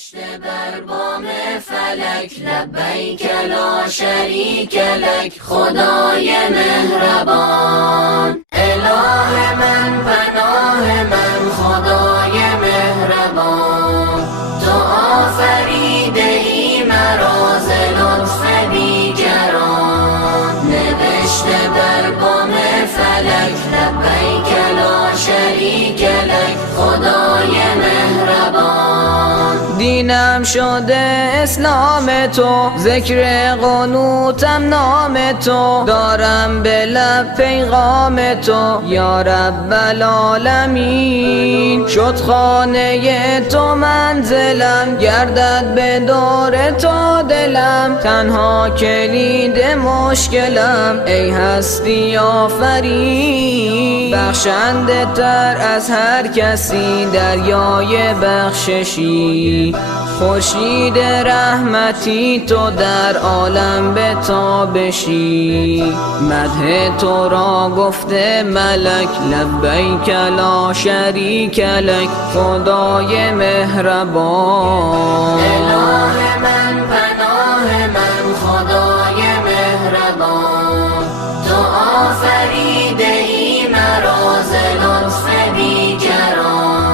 نوشته بر بام فلک لبیک لا شریک لک خدای مهربان. اله من پناه من خدای مهربان، تو آفریده ای مرا ز لطف بیکران. نوشته بر بام فلک لبیک لا شریک لک خدای مهربان. دینم شده اسلام تو، ذکر قنوتم نام تو، دارم به لب پیغام تو یا رب العالمین. شد خانه تو منزلم، گردد به دور تو دلم، تنها کلید مشکلم ای هستی آفرین. بخشنده تر از هر کسی دریای بخششی، خورشید رحمتی تو در عالم به تابشی. مدح تو را گفته ملک لبیک لا شریک لک خدای مهربان. اله من پناه من خدای مهربان، تو آفریده ای مرا ز لطف بیکران.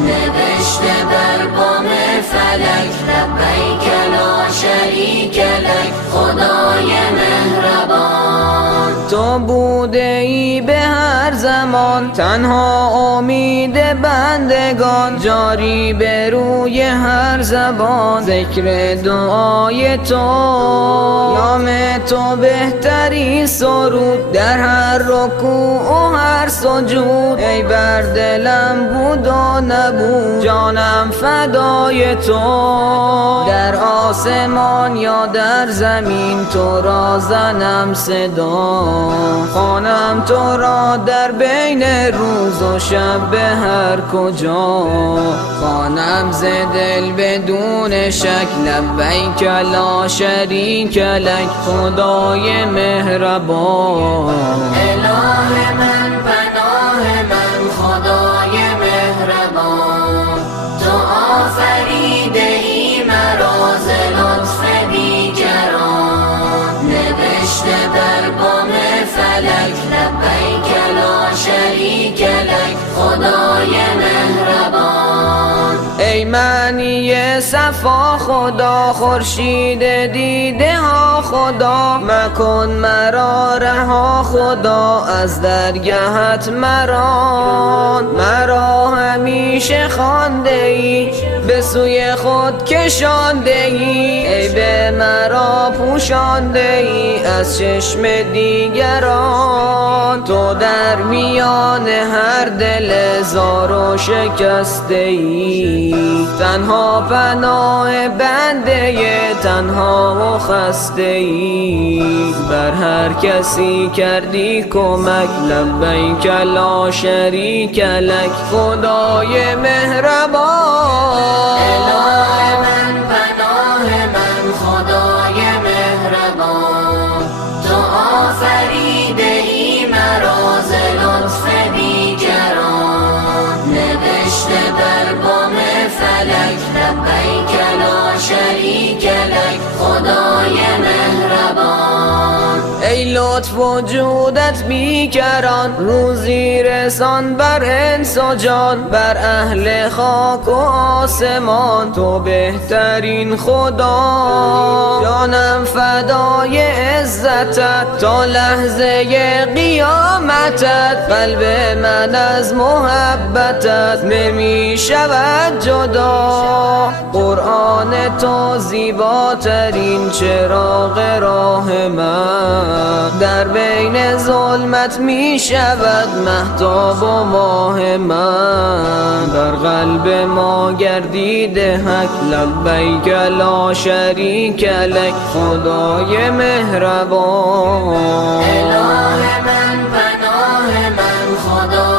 نوشته بر بام فلک لبیک لا شریک لک خدای مهربان. تو بوده ای به هر زمان، تنها امید بندگان، جاری به روی هر زبان ذکر دعای تو. نام تو بهترین سرود در هر رکوع و هر سجود، ای بر دلم بود و نبود جانم فدای تو. در آسمان یا در زمین تو را زنم صدا، خوانم تو را در بین روز و شب به هر کجا. خوانم ز دل بدون شک لبیک لا شریک لک خدای مهربان. اله من پناه من خدای مهربان، تو آفریده ای مرا ز لطف بیکران. نوشته بر بام فلک لبیک لا شریک لک خدای مهربان. ای معنی صفا خدا، خورشید دیده ها خدا، مکن مرا رها خدا از درگهت مران. مرا همیشه خوانده ای به سوی خود کشانده ای، ای به مرا پوشانده ای از چشم دیگران. تو در میان هر دل زار و شکسته ای، تنها پناه بنده تنها و خسته ای. بر هر کسی کردی کمک لبیک لا شریک لک خدای مهربان. اله من پناه من خدای مهربان، تو آفریده ای مرا ز لطف بیکران. نوشته بر بام فلک لبیک لا شریک لک خدای مهربان. ای لطف وجودت بیکران، روزی رسان بر انس و جان، بر اهل خاک و آسمان تو بهترین خدا. جانم فدای عزتت تا لحظه قیامتت، قلب من از محبتت نمی شود جدا. قرآن تو زیباترین چراغ راه من، در بین ظلمت می شود مهتاب و ماه من. در قلب ما گردیده حق لبیک لا شریک لک خدای مهربان. اله من پناه من خدای